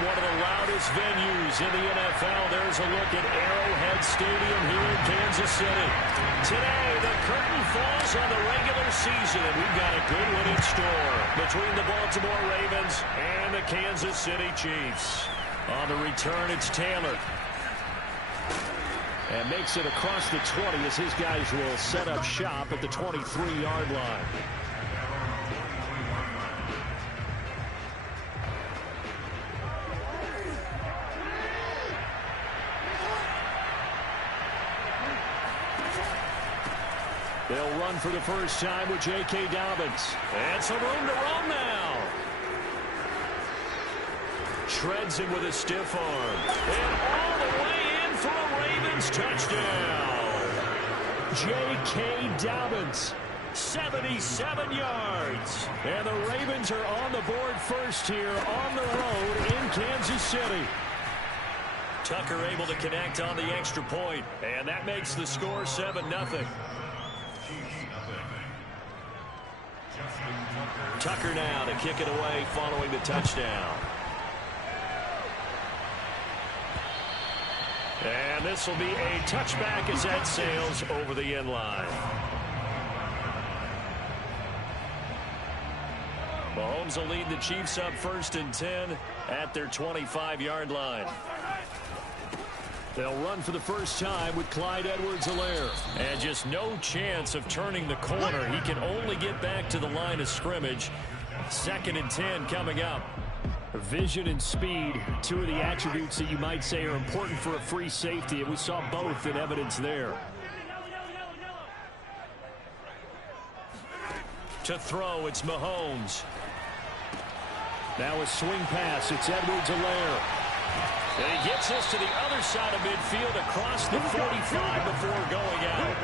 one of the loudest venues in the NFL. There's a look at Arrowhead Stadium here in Kansas City. Today, the curtain falls on the regular season, and we've got a good one in store between the Baltimore Ravens and the Kansas City Chiefs. On the return, it's Taylor. And makes it across the 20 as his guys will set up shop at the 23-yard line. They'll run for the first time with J.K. Dobbins. And some room to run now. Treads him with a stiff arm. And all the way in for a Ravens touchdown. J.K. Dobbins, 77 yards. And the Ravens are on the board first here on the road in Kansas City. Tucker able to connect on the extra point. And that makes the score 7-0. Tucker now to kick it away following the touchdown. And this will be a touchback as that sails over the end line. Mahomes will lead the Chiefs up 1st and 10 at their 25-yard line. They'll run for the first time with Clyde Edwards-Helaire. And just no chance of turning the corner. He can only get back to the line of scrimmage. 2nd and 10 coming up. Vision and speed, two of the attributes that you might say are important for a free safety, and we saw both in evidence there. To throw, it's Mahomes. Now a swing pass, it's Edwards-Helaire. And he gets this to the other side of midfield across the 45 before going out.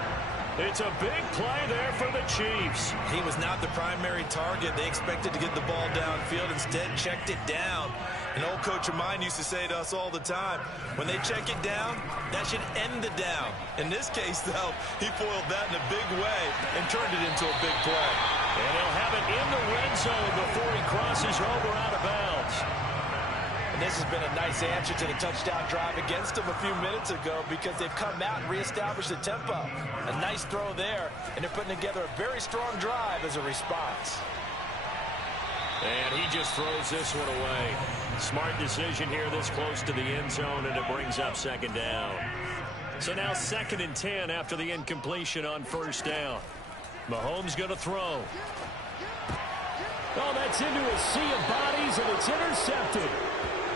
It's a big play there for the Chiefs. He was not the primary target. They expected to get the ball downfield. Instead, checked it down. An old coach of mine used to say to us all the time, when they check it down, that should end the down. In this case, though, he foiled that in a big way and turned it into a big play. And he'll have it in the red zone before he crosses over out of bounds. And this has been a nice answer to the touchdown drive against them a few minutes ago because they've come out and reestablished the tempo. A nice throw there, and they're putting together a very strong drive as a response. And he just throws this one away. Smart decision here this close to the end zone, and it brings up 2nd down. So now 2nd and 10 after the incompletion on 1st down. Mahomes going to throw. Oh, that's into a sea of bodies, and it's intercepted.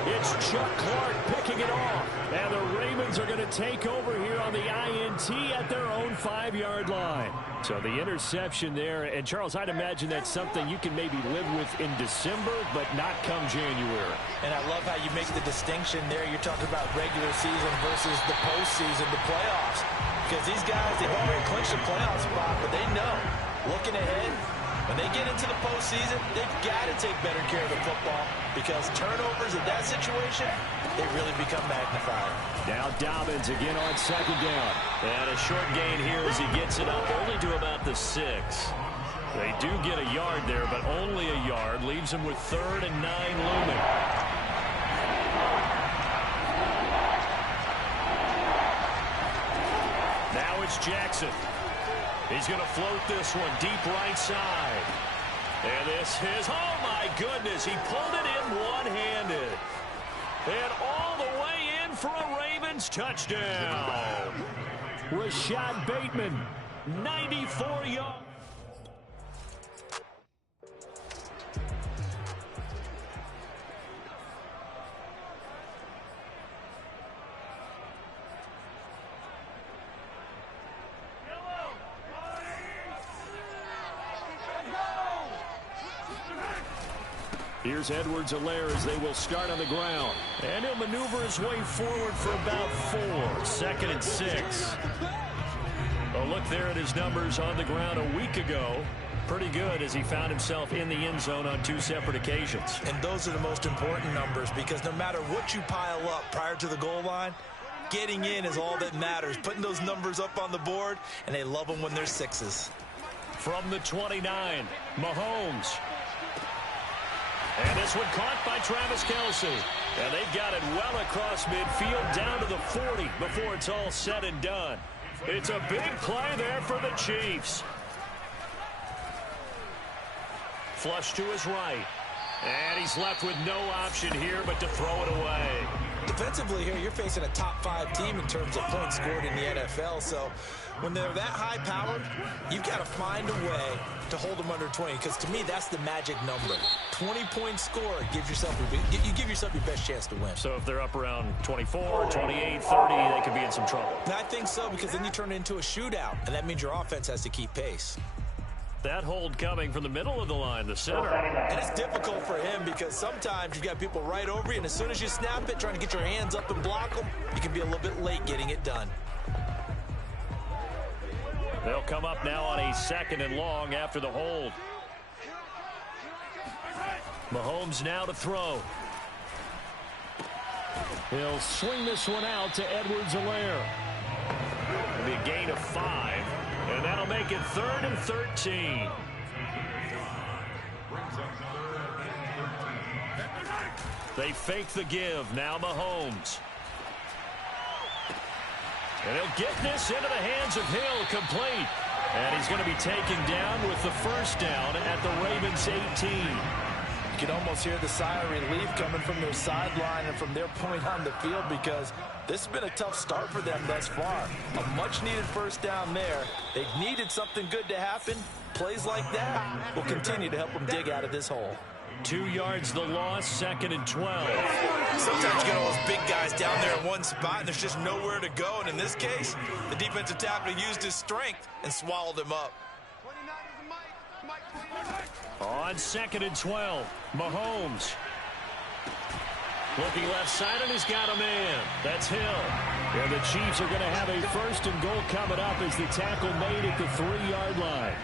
It's Chuck Clark picking it off. And the Ravens are going to take over here on the INT at their own 5-yard line. So the interception there. And, Charles, I'd imagine that's something you can maybe live with in December, but not come January. And I love how you make the distinction there. You're talking about regular season versus the postseason, the playoffs. Because these guys, they've already clinched a playoff spot, but they know, looking ahead, when they get into the postseason, they've got to take better care of the football because turnovers in that situation, they really become magnified. Now Dobbins again on 2nd down. And a short gain here as he gets it up only to about the 6. They do get a yard there, but only a yard. Leaves them with 3rd and 9 looming. Now it's Jackson. He's going to float this one deep right side. And this is, oh my goodness, he pulled it in one-handed. And all the way in for a Ravens touchdown. Rashad Bateman, 94 yards. Here's Edwards-Helaire as they will start on the ground. And he'll maneuver his way forward for about 4. 2nd and 6. A look there at his numbers on the ground a week ago. Pretty good as he found himself in the end zone on 2 separate occasions. And those are the most important numbers because no matter what you pile up prior to the goal line, getting in is all that matters. Putting those numbers up on the board, and they love them when they're 6s. From the 29, Mahomes. And this one caught by Travis Kelce. And they've got it well across midfield down to the 40 before it's all said and done. It's a big play there for the Chiefs. Flush to his right. And he's left with no option here but to throw it away. Defensively here, you're facing a top-5 team in terms of points scored in the NFL. So when they're that high-powered, you've got to find a way to hold them under 20. Because to me, that's the magic number. 20-point score gives yourself you give yourself your best chance to win. So if they're up around 24, 28, 30, they could be in some trouble. And I think so, because then you turn it into a shootout, and that means your offense has to keep pace. That hold coming from the middle of the line, the center. And it's difficult for him because sometimes you've got people right over you, and as soon as you snap it, trying to get your hands up and block them, you can be a little bit late getting it done. They'll come up now on a 2nd and long after the hold. Mahomes now to throw. He'll swing this one out to Edwards-Helaire. It'll be a gain of 5. And that'll make it 3rd and 13. They fake the give. Now Mahomes. And he'll get this into the hands of Hill, complete. And he's going to be taken down with the first down at the Ravens 18. You can almost hear the sigh of relief coming from their sideline and from their point on the field, because this has been a tough start for them thus far. A much-needed first down there. They've needed something good to happen. Plays like that will continue to help them dig out of this hole. 2 yards the loss, 2nd and 12. Sometimes you get all those big guys down there in one spot, and there's just nowhere to go. And in this case, the defensive tackle used his strength and swallowed him up. On 2nd and 12, Mahomes. Looking left side, and he's got a man. That's Hill. And the Chiefs are going to have a 1st and goal coming up as the tackle made at the 3-yard line.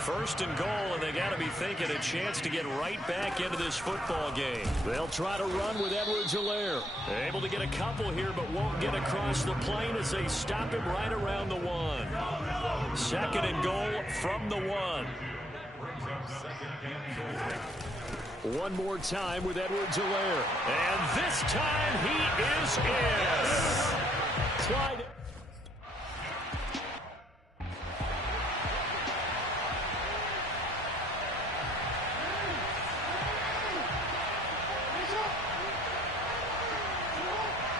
1st and goal, and they got to be thinking a chance to get right back into this football game. They'll try to run with Edwards-Helaire. Able to get a couple here, but won't get across the plane as they stop him right around the 1. 2nd and goal from the 1. One more time with Edwards-Helaire. And this time he is in. Clyde.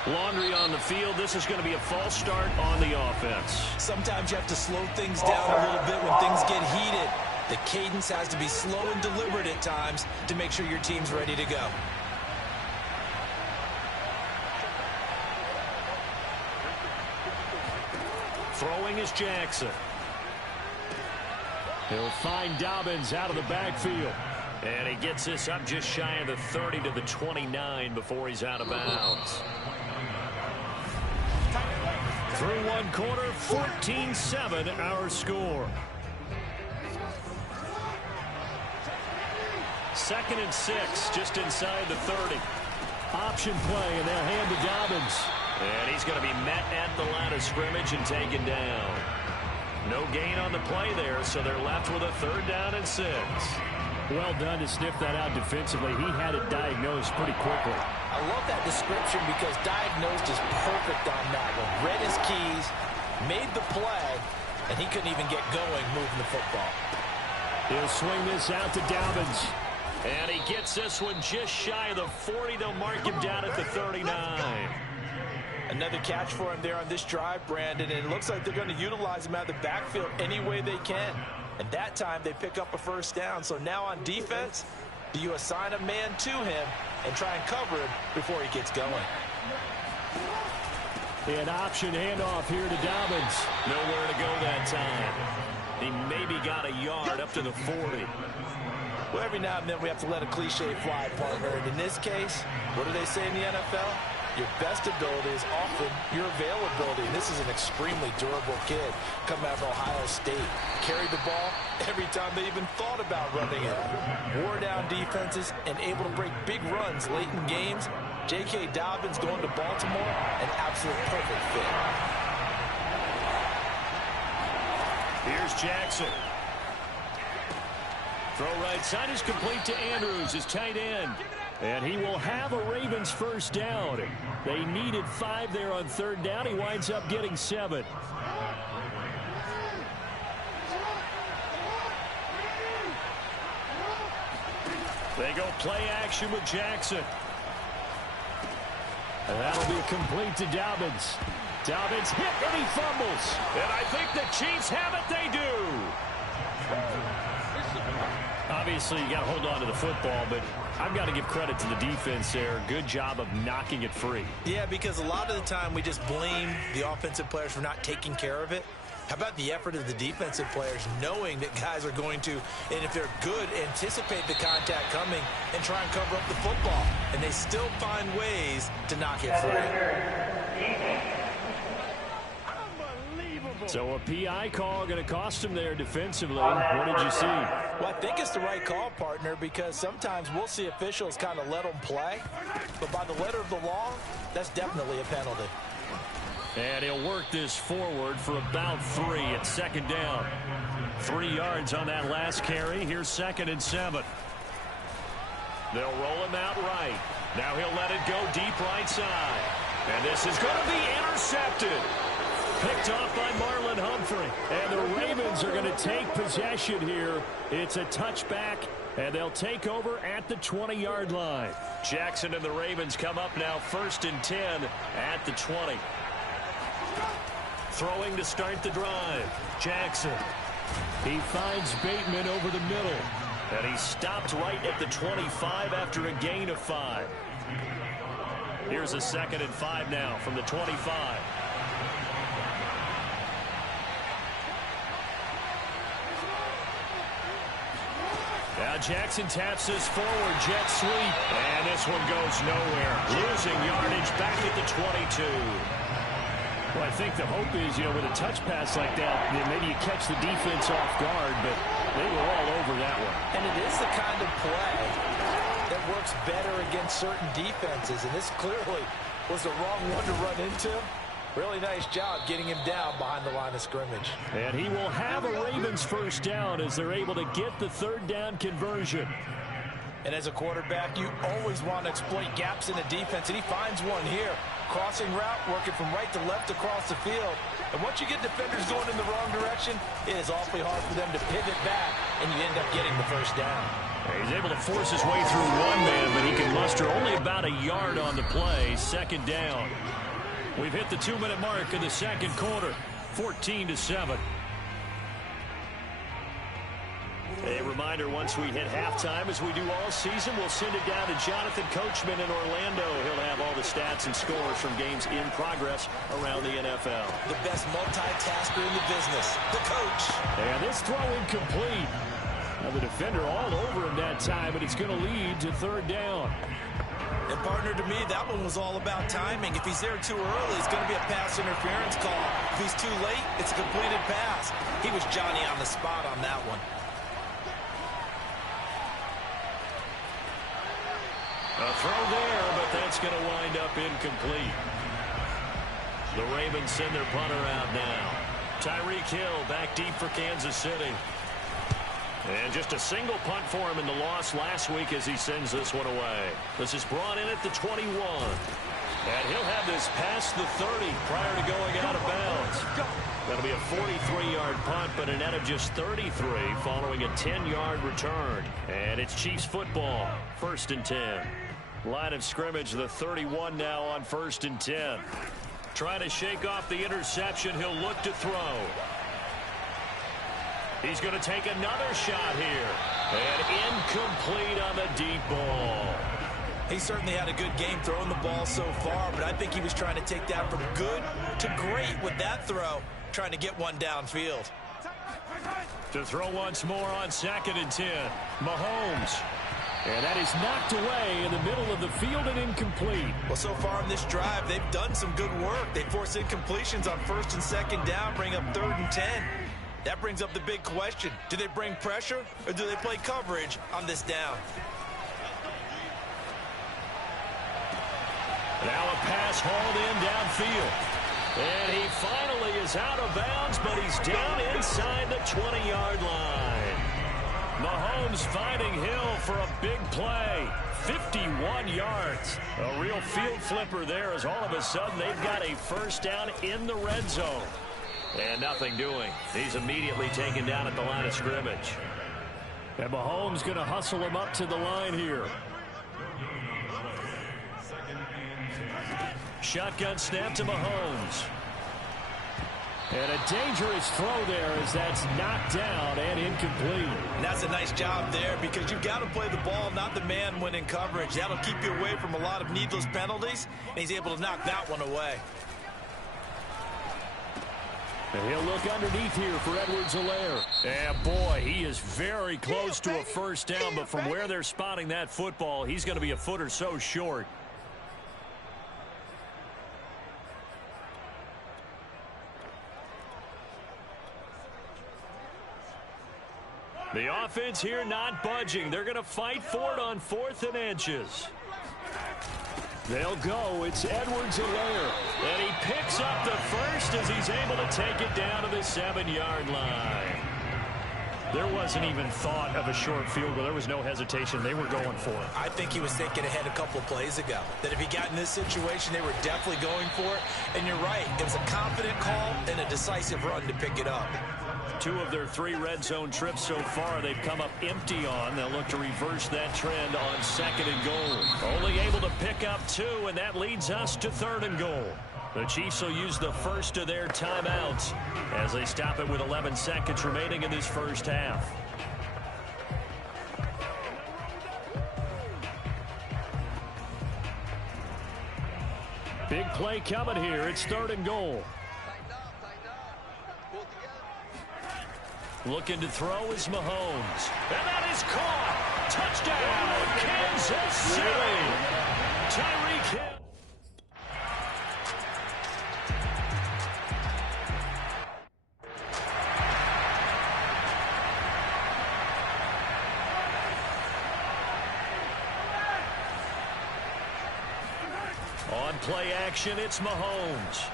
Laundry on the field. This is going to be a false start on the offense. Sometimes you have to slow things down a little bit when things get heated. The cadence has to be slow and deliberate at times to make sure your team's ready to go. Throwing is Jackson. He'll find Dobbins out of the backfield. And he gets this up just shy of the 30 to the 29 before he's out of bounds. Through one quarter, 14-7 our score. 2nd and 6, just inside the 30. Option play, and they'll hand to Dobbins. And he's going to be met at the line of scrimmage and taken down. No gain on the play there, so they're left with a 3rd down and 6. Well done to sniff that out defensively. He had it diagnosed pretty quickly. I love that description because diagnosed is perfect on that one. Read his keys, made the play, and he couldn't even get going moving the football. He'll swing this out to Dobbins. And he gets this one just shy of the 40. They'll mark him down at the 39. Another catch for him there on this drive, Brandon, and it looks like they're going to utilize him out of the backfield any way they can. And that time they pick up a 1st down. So now on defense, do you assign a man to him and try and cover him before he gets going? An option handoff here to Dobbins. Nowhere to go that time. He maybe got a yard up to the 40. Well, every now and then we have to let a cliche fly, partner. And in this case, what do they say in the NFL? Your best ability is often your availability. And this is an extremely durable kid coming out of Ohio State. Carried the ball every time they even thought about running it. Wore down defenses and able to break big runs late in games. J.K. Dobbins going to Baltimore, an absolute perfect fit. Here's Jackson. Throw right side is complete to Andrews, his tight end. And he will have a Ravens first down. They needed 5 there on third down. He winds up getting 7. They go play action with Jackson. And that'll be complete to Dobbins. Dobbins hit and he fumbles. And I think the Chiefs have it. They do. Obviously, you got to hold on to the football, but I've got to give credit to the defense there. Good job of knocking it free. Yeah, because a lot of the time we just blame the offensive players for not taking care of it. How about the effort of the defensive players knowing that guys are going to, and if they're good, anticipate the contact coming and try and cover up the football. And they still find ways to knock it free. So a PI call going to cost him there defensively. What did you see? Well, I think it's the right call, partner, because sometimes we'll see officials kind of let them play. But by the letter of the law, that's definitely a penalty. And he'll work this forward for about 3 at second down. 3 yards on that last carry. Here's 2nd and 7. They'll roll him out right. Now he'll let it go deep right side. And this is going to be intercepted. Picked off by Marlon Humphrey. And the Ravens are going to take possession here. It's a touchback, and they'll take over at the 20-yard line. Jackson and the Ravens come up now 1st and 10 at the 20. Throwing to start the drive. Jackson. He finds Bateman over the middle. And he stopped right at the 25 after a gain of 5. Here's a 2nd and 5 now from the 25. Now Jackson taps this forward jet sweep. And this one goes nowhere. Losing yardage back at the 22. Well, I think the hope is, with a touch pass like that, maybe you catch the defense off guard, but they were all over that one. And it is the kind of play that works better against certain defenses, and this clearly was the wrong one to run into. Really nice job getting him down behind the line of scrimmage. And he will have a Ravens first down as they're able to get the 3rd down conversion. And as a quarterback, you always want to exploit gaps in the defense, and he finds one here. Crossing route, working from right to left across the field. And once you get defenders going in the wrong direction, it is awfully hard for them to pivot back, and you end up getting the first down. He's able to force his way through one man, but he can muster only about a yard on the play. 2nd down. We've hit the 2-minute mark in the 2nd quarter. 14-7. A reminder, once we hit halftime, as we do all season, we'll send it down to Jonathan Coachman in Orlando. He'll have all the stats and scores from games in progress around the NFL. The best multitasker in the business, the coach. And this throw incomplete. Now the defender all over him that time, but it's going to lead to 3rd down. And partner, to me, that one was all about timing. If he's there too early, it's going to be a pass interference call. If he's too late, it's a completed pass. He was Johnny on the spot on that one. A throw there, but that's going to wind up incomplete. The Ravens send their punter out now. Tyreek Hill back deep for Kansas City. And just a single punt for him in the loss last week as he sends this one away. This is brought in at the 21. And he'll have this past the 30 prior to going out of bounds. That'll be a 43-yard punt, but a net of just 33 following a 10-yard return. And it's Chiefs football, 1st and 10. Line of scrimmage, the 31 now on 1st and 10. Trying to shake off the interception. He'll look to throw. He's going to take another shot here. And incomplete on the deep ball. He certainly had a good game throwing the ball so far, but I think he was trying to take that from good to great with that throw, trying to get one downfield. To throw once more on 2nd and 10. Mahomes. And that is knocked away in the middle of the field and incomplete. Well, so far in this drive, they've done some good work. They force incompletions on 1st and 2nd down, bring up 3rd and 10. That brings up the big question. Do they bring pressure or do they play coverage on this down? Now a pass hauled in downfield. And he finally is out of bounds, but he's down inside the 20-yard line. Mahomes finding Hill for a big play. 51 yards. A real field flipper there as all of a sudden they've got a first down in the red zone. And nothing doing. He's immediately taken down at the line of scrimmage. And Mahomes going to hustle him up to the line here. Shotgun snap to Mahomes. And a dangerous throw there as that's knocked down and incomplete. And that's a nice job there because you've got to play the ball, not the man when in coverage. That'll keep you away from a lot of needless penalties, and he's able to knock that one away. And he'll look underneath here for Edwards-Helaire. And boy, he is very close to a first down, but from where they're spotting that football, he's going to be a foot or so short. The offense here not budging. They're going to fight for it on 4th and inches. They'll go. It's Edwards-Helaire. And he picks up the first as he's able to take it down to the 7-yard line. There wasn't even thought of a short field goal. There was no hesitation. They were going for it. I think he was thinking ahead a couple of plays ago. That if he got in this situation, they were definitely going for it. And you're right. It was a confident call and a decisive run to pick it up. 2 of their 3 red zone trips so far they've come up empty on. They'll look to reverse that trend on 2nd and goal. Only able to pick up 2, and that leads us to 3rd and goal. The Chiefs will use the first of their timeouts as they stop it with 11 seconds remaining in this first half. Big play coming here. It's 3rd and goal. Looking to throw is Mahomes. And that is caught. Touchdown, Kansas City. Tyreek Hill. On play action, it's Mahomes.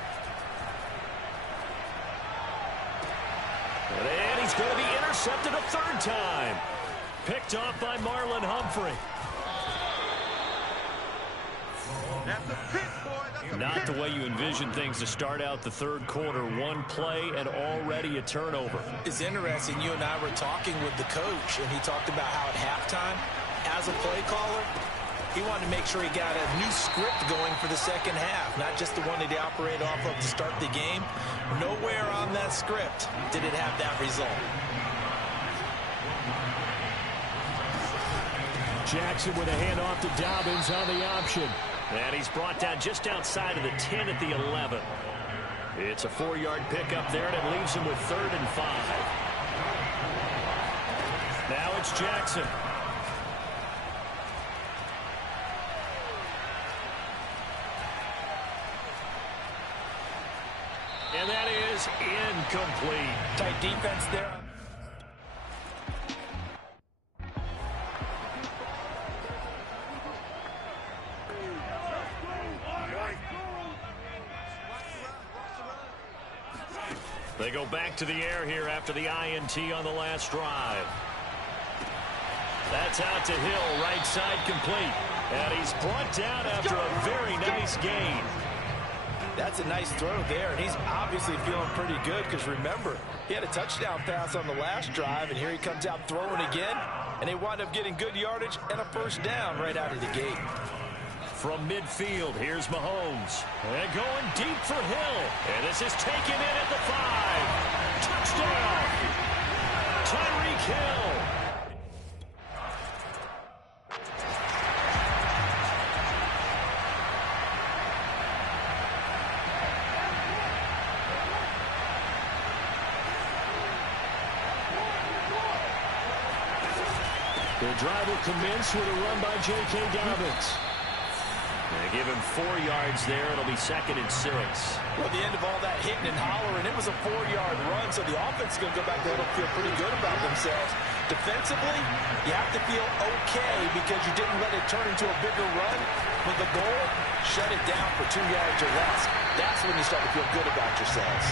And he's going to be intercepted a 3rd time. Picked off by Marlon Humphrey. That's a pick, boy. That's a Not pick. the way you envision things to start out the 3rd quarter. 1 play and already a turnover. It's interesting. You and I were talking with the coach, and he talked about how at halftime, as a play caller, he wanted to make sure he got a new script going for the second half, not just the one that he operated off of to start the game. Nowhere on that script did it have that result. Jackson with a handoff to Dobbins on the option. And he's brought down just outside of the 10 at the 11. It's a 4-yard pickup there, and it leaves him with 3rd and 5. Now it's Jackson. And that is incomplete. Tight defense there. They go back to the air here after the INT on the last drive. That's out to Hill, right side complete. And he's brought down after a very nice gain. That's a nice throw there, and he's obviously feeling pretty good because, remember, he had a touchdown pass on the last drive, and here he comes out throwing again, and they wind up getting good yardage and a first down right out of the gate. From midfield, here's Mahomes. And going deep for Hill. And this is taken in at the 5. Touchdown! Tyreek Hill. The drive will commence with a run by J.K. Dobbins. They give him 4 yards there. It'll be 2nd and 6. Well, the end of all that hitting and hollering, it was a 4-yard run, so the offense is going to go back there and feel pretty good about themselves. Defensively, you have to feel okay because you didn't let it turn into a bigger run. But the goal, shut it down for 2 yards or less. That's when you start to feel good about yourselves.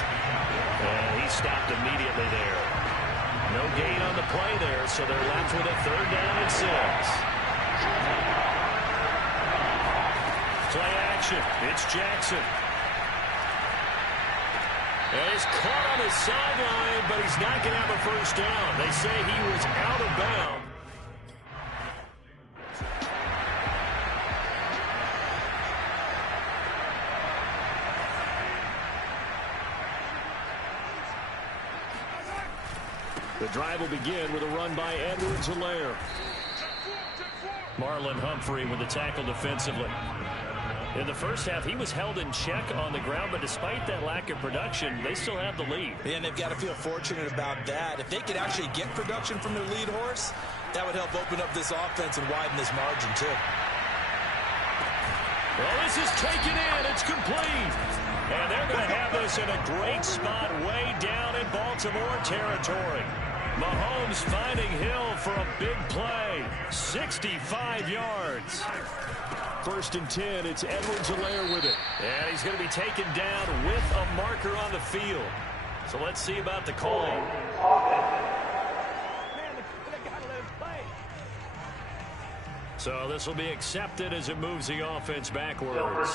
And he stopped immediately there. No gain on the play there, so they're left with a 3rd down and 6. Play action. It's Jackson. And he's caught on the sideline, but he's not going to have a 1st down. They say he was out of bounds. The drive will begin with a run by Edwards-Helaire. Marlon Humphrey with the tackle defensively. In the first half, he was held in check on the ground, but despite that lack of production, they still have the lead. And they've got to feel fortunate about that. If they could actually get production from their lead horse, that would help open up this offense and widen this margin, too. Well, this is taken in. It's complete. And they're going to have this in a great spot way down in Baltimore territory. Mahomes finding Hill for a big play. 65 yards. 1st and 10. It's Edwards-Helaire with it. And he's going to be taken down with a marker on the field. So let's see about the call. So this will be accepted as it moves the offense backwards.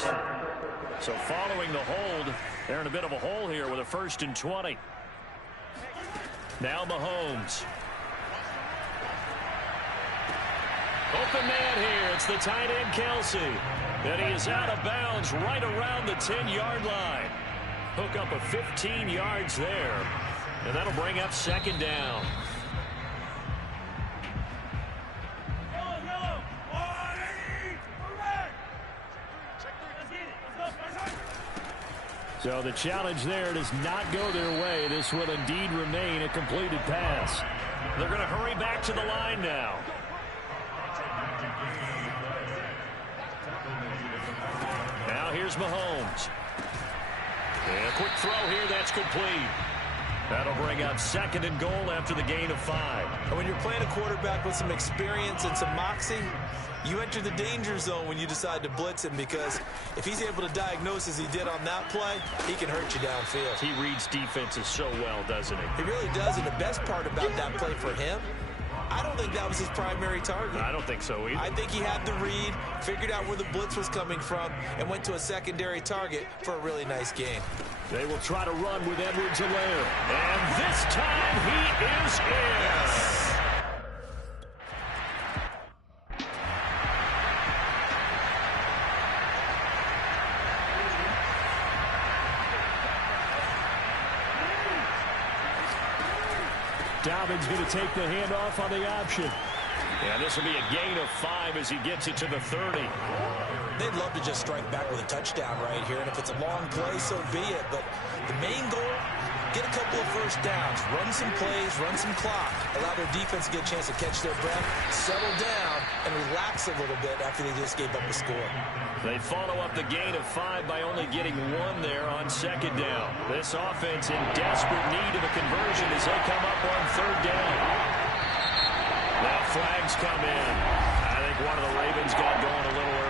So following the hold, they're in a bit of a hole here with a 1st and 20. Now Mahomes. Open man here. It's the tight end, Kelsey. And he is out of bounds right around the 10-yard line. Hook up of 15 yards there. And that'll bring up 2nd down. So the challenge there does not go their way. This will indeed remain a completed pass. They're going to hurry back to the line now. Now here's Mahomes. And a quick throw here, that's complete. That'll bring up 2nd and goal after the gain of 5. And when you're playing a quarterback with some experience and some moxie, you enter the danger zone when you decide to blitz him, because if he's able to diagnose as he did on that play, he can hurt you downfield. He reads defenses so well, doesn't he? He really does, and the best part about that play for him, I don't think that was his primary target. I don't think so either. I think he had the read, figured out where the blitz was coming from, and went to a secondary target for a really nice gain. They will try to run with Edwards-Helaire. And this time he is in. Dobbins going to take the handoff on the option. And this will be a gain of 5 as he gets it to the 30. They'd love to just strike back with a touchdown right here, and if it's a long play, so be it. But the main goal, get a couple of 1st downs, run some plays, run some clock, allow their defense to get a chance to catch their breath, settle down, and relax a little bit after they just gave up a score. They follow up the gain of 5 by only getting 1 there on 2nd down. This offense in desperate need of a conversion as they come up on 3rd down. Now flags come in. I think one of the Ravens got going a little early.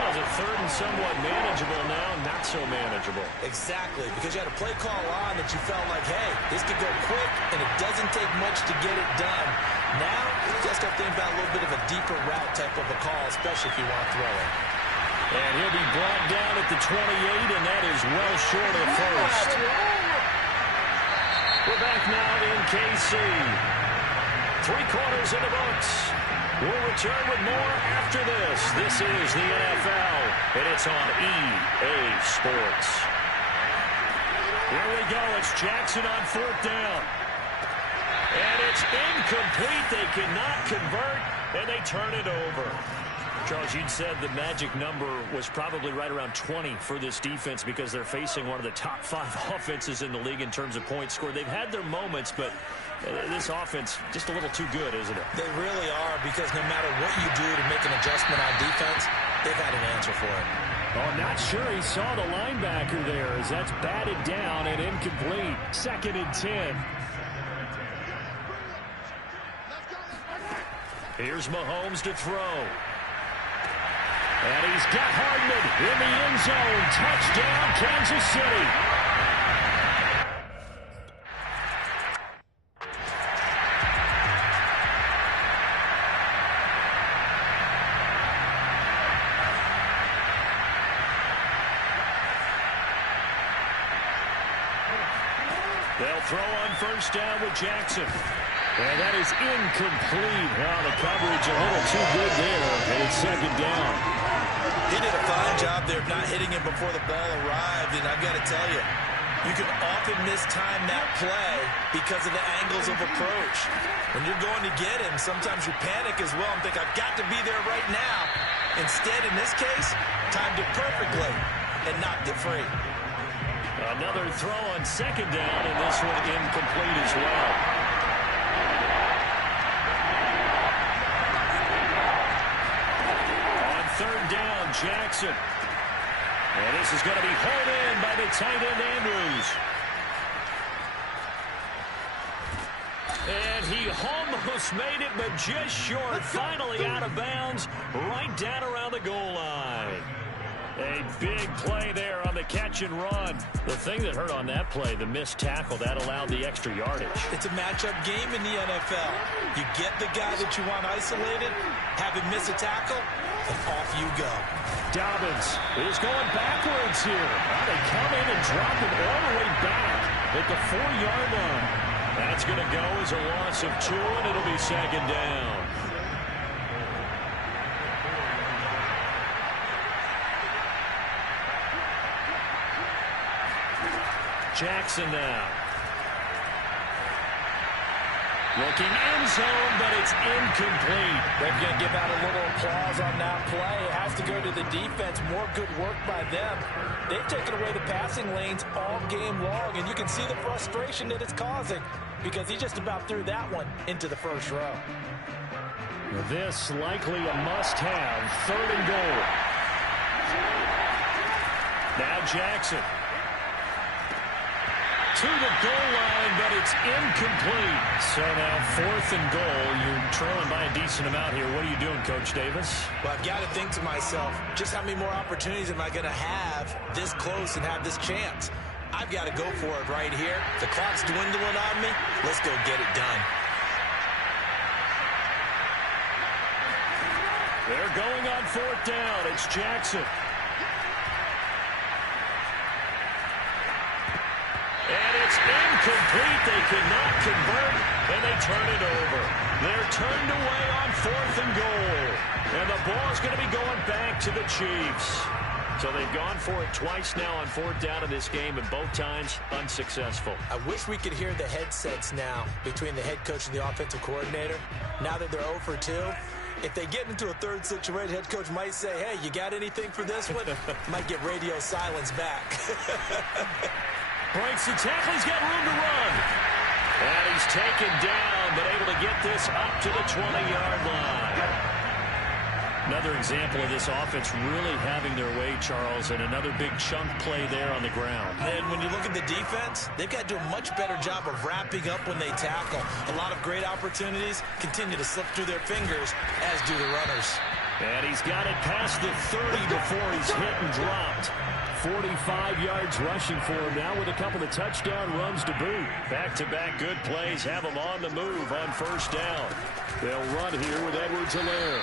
Well, it's a 3rd and somewhat manageable now, not so manageable. Exactly, because you had a play call on that you felt like, hey, this could go quick, and it doesn't take much to get it done. Now, you just have to think about a little bit of a deeper route type of a call, especially if you want to throw it. And he'll be brought down at the 28, and that is well short of the 1st. We're back now in KC. 3 quarters in the books. We'll return with more after this. This is the NFL, and it's on EA Sports. Here we go. It's Jackson on 4th down. And it's incomplete. They cannot convert, and they turn it over. Charles, you'd said the magic number was probably right around 20 for this defense because they're facing one of the top 5 offenses in the league in terms of points scored. They've had their moments, but this offense just a little too good, isn't it? They really are, because no matter what you do to make an adjustment on defense, they've had an answer for it. Oh, not sure he saw the linebacker there as that's batted down and incomplete. 2nd and 10. Here's Mahomes to throw. And he's got Hardman in the end zone. Touchdown, Kansas City. They'll throw on first down with Jackson. And that is incomplete. Well, the coverage a little too good there, and it's second down. He did a fine job there of not hitting him before the ball arrived, and I've got to tell you, you can often mistime that play because of the angles of approach. When you're going to get him, sometimes you panic as well and think, I've got to be there right now. Instead, in this case, timed it perfectly and knocked it free. Another throw on second down, and this one incomplete as well. On third down, Jackson. And this is going to be hauled in by the tight end, Andrews. And he almost made it, but just short. Finally out of bounds, right down around the goal line. A big play there on the catch and run. The thing that hurt on that play, the missed tackle, that allowed the extra yardage. It's a matchup game in the NFL. You get the guy that you want isolated, have him miss a tackle, and off you go. Dobbins is going backwards here. Well, they come in and drop him all the way back at the 4-yard line. That's going to go as a loss of 2, and it'll be second down. Jackson now. Looking end zone, but it's incomplete. They're going to give out a little applause on that play. It has to go to the defense. More good work by them. They've taken away the passing lanes all game long, and you can see the frustration that it's causing because he just about threw that one into the first row. This likely a must-have. 3rd and goal. Now Jackson. To the goal line, but it's incomplete. So now 4th and goal. You're trailing by a decent amount here. What are you doing, Coach Davis? Well, I've got to think to myself, just how many more opportunities am I going to have this close and have this chance? I've got to go for it right here. The clock's dwindling on me. Let's go get it done. They're going on 4th down. It's Jackson. And it's incomplete. They cannot convert, and they turn it over. They're turned away on 4th and goal. And the ball's going to be going back to the Chiefs. So they've gone for it twice now on 4th down in this game, and both times unsuccessful. I wish we could hear the headsets now between the head coach and the offensive coordinator. Now that they're 0 for 2, if they get into a third situation, head coach might say, hey, you got anything for this one? Might get radio silence back. Breaks the tackle. He's got room to run. And he's taken down, but able to get this up to the 20-yard line. Another example of this offense really having their way, Charles, and another big chunk play there on the ground. And when you look at the defense, they've got to do a much better job of wrapping up when they tackle. A lot of great opportunities continue to slip through their fingers, as do the runners. And he's got it past the 30 before he's hit and dropped. 45 yards rushing for him now with a couple of touchdown runs to boot. Back-to-back good plays have him on the move on 1st down. They'll run here with Edwards-Helaire.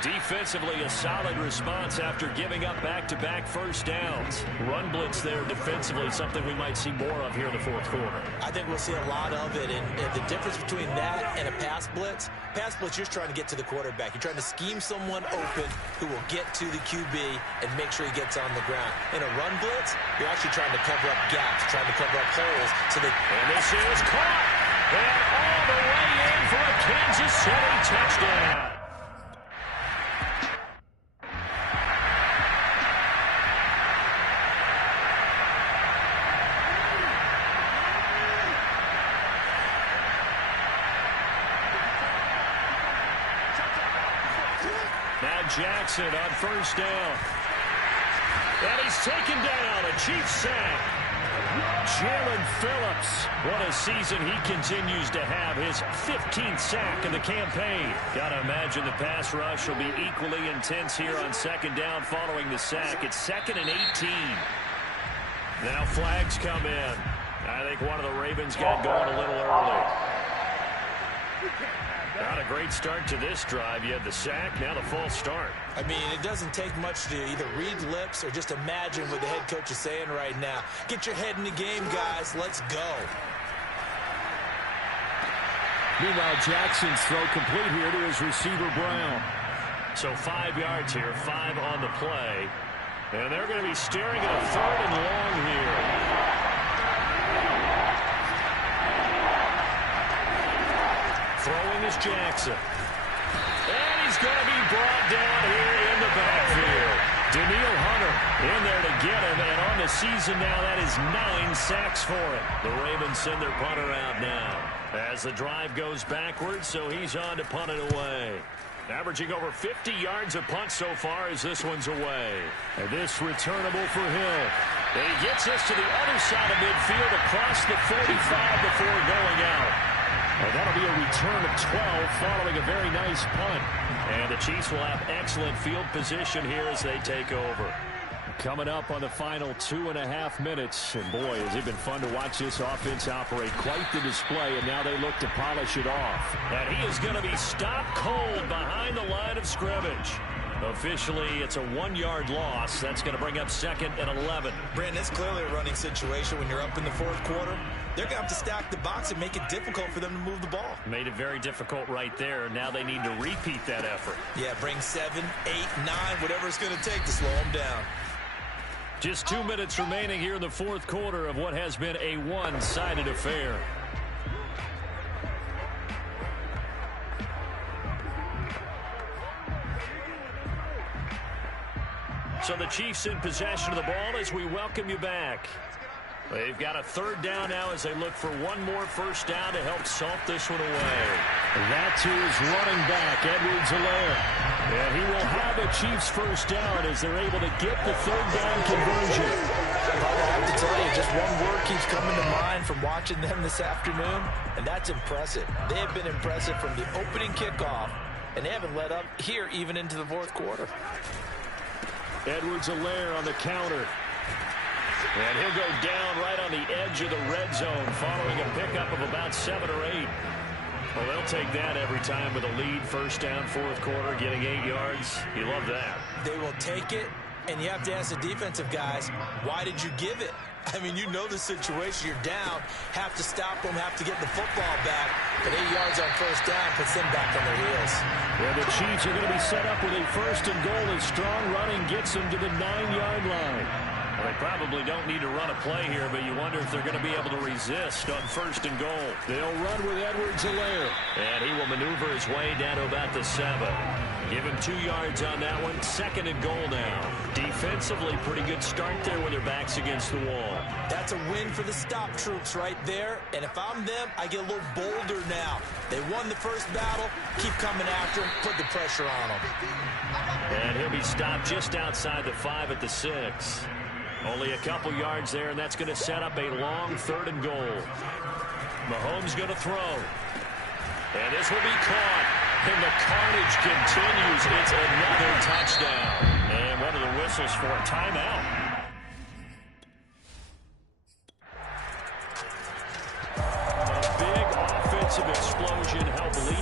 Defensively, a solid response after giving up back-to-back 1st downs. Run blitz there defensively, something we might see more of here in the 4th quarter. I think we'll see a lot of it, and the difference between that and a pass blitz, you're just trying to get to the quarterback. You're trying to scheme someone open who will get to the QB and make sure he gets on the ground. In a run blitz, you're actually trying to cover up gaps, trying to cover up holes. And this is caught, and all the way in for a Kansas City touchdown. Now Jackson on 1st down. And he's taken down. A Chiefs sack. Jalen Phillips. What a season he continues to have. His 15th sack of the campaign. Gotta imagine the pass rush will be equally intense here on 2nd down following the sack. It's 2nd and 18. Now flags come in. I think one of the Ravens got going a little early. Not a great start to this drive. You had the sack, now the false start. I mean, it doesn't take much to either read lips or just imagine what the head coach is saying right now. Get your head in the game, guys. Let's go. Meanwhile, Jackson's throw complete here to his receiver, Brown. So 5 yards here, 5 on the play. And they're going to be staring at a 3rd and long here. Throwing is Jackson. And he's going to be brought down here in the backfield. Daniil Hunter in there to get him, and on the season now, that is 9 sacks for him. The Ravens send their punter out now as the drive goes backwards, so he's on to punt it away. Averaging over 50 yards a punt so far as this one's away. And this returnable for Hill. And he gets us to the other side of midfield across the 45 before going out. And that'll be a return of 12 following a very nice punt. And the Chiefs will have excellent field position here as they take over. Coming up on the final 2.5 minutes. And boy, has it been fun to watch this offense operate. Quite the display, and now they look to polish it off. And he is going to be stopped cold behind the line of scrimmage. Officially, it's a 1-yard loss. That's going to bring up 2nd and 11. Brandon, it's clearly a running situation when you're up in the 4th quarter. They're going to have to stack the box and make it difficult for them to move the ball. Made it very difficult right there. Now they need to repeat that effort. Yeah, bring 7, 8, 9, whatever it's going to take to slow them down. Just 2 minutes remaining here in the 4th quarter of what has been a one-sided affair. So the Chiefs in possession of the ball as we welcome you back. They've got a 3rd down now as they look for one more first down to help salt this one away. That to his running back, Edwards-Helaire. And he will have a Chiefs first down as they're able to get the 3rd down conversion. I have to tell you, just one word keeps coming to mind from watching them this afternoon, and that's impressive. They have been impressive from the opening kickoff, and they haven't let up here even into the 4th quarter. Edwards-Helaire on the counter. And he'll go down right on the edge of the red zone following a pickup of about 7 or 8. Well, they'll take that every time with a lead. First down, 4th quarter, getting 8 yards. You love that. They will take it, and you have to ask the defensive guys, why did you give it? I mean, you know the situation. You're down, have to stop them, have to get the football back. But 8 yards on first down puts them back on their heels. Yeah, the Chiefs are going to be set up with a 1st and goal as strong running gets them to the 9-yard line. Well, they probably don't need to run a play here, but you wonder if they're going to be able to resist on 1st and goal. They'll run with Edwards-Helaire. And he will maneuver his way down to about the 7. Give him 2 yards on that one. 2nd and goal now. Defensively, pretty good start there with their backs against the wall. That's a win for the stop troops right there. And if I'm them, I get a little bolder now. They won the first battle. Keep coming after them. Put the pressure on them. And he'll be stopped just outside the 5 at the 6. Only a couple yards there, and that's going to set up a long 3rd and goal. Mahomes going to throw. And this will be caught. And the carnage continues. It's another touchdown. And one of the whistles for a timeout. A big offensive explosion helped lead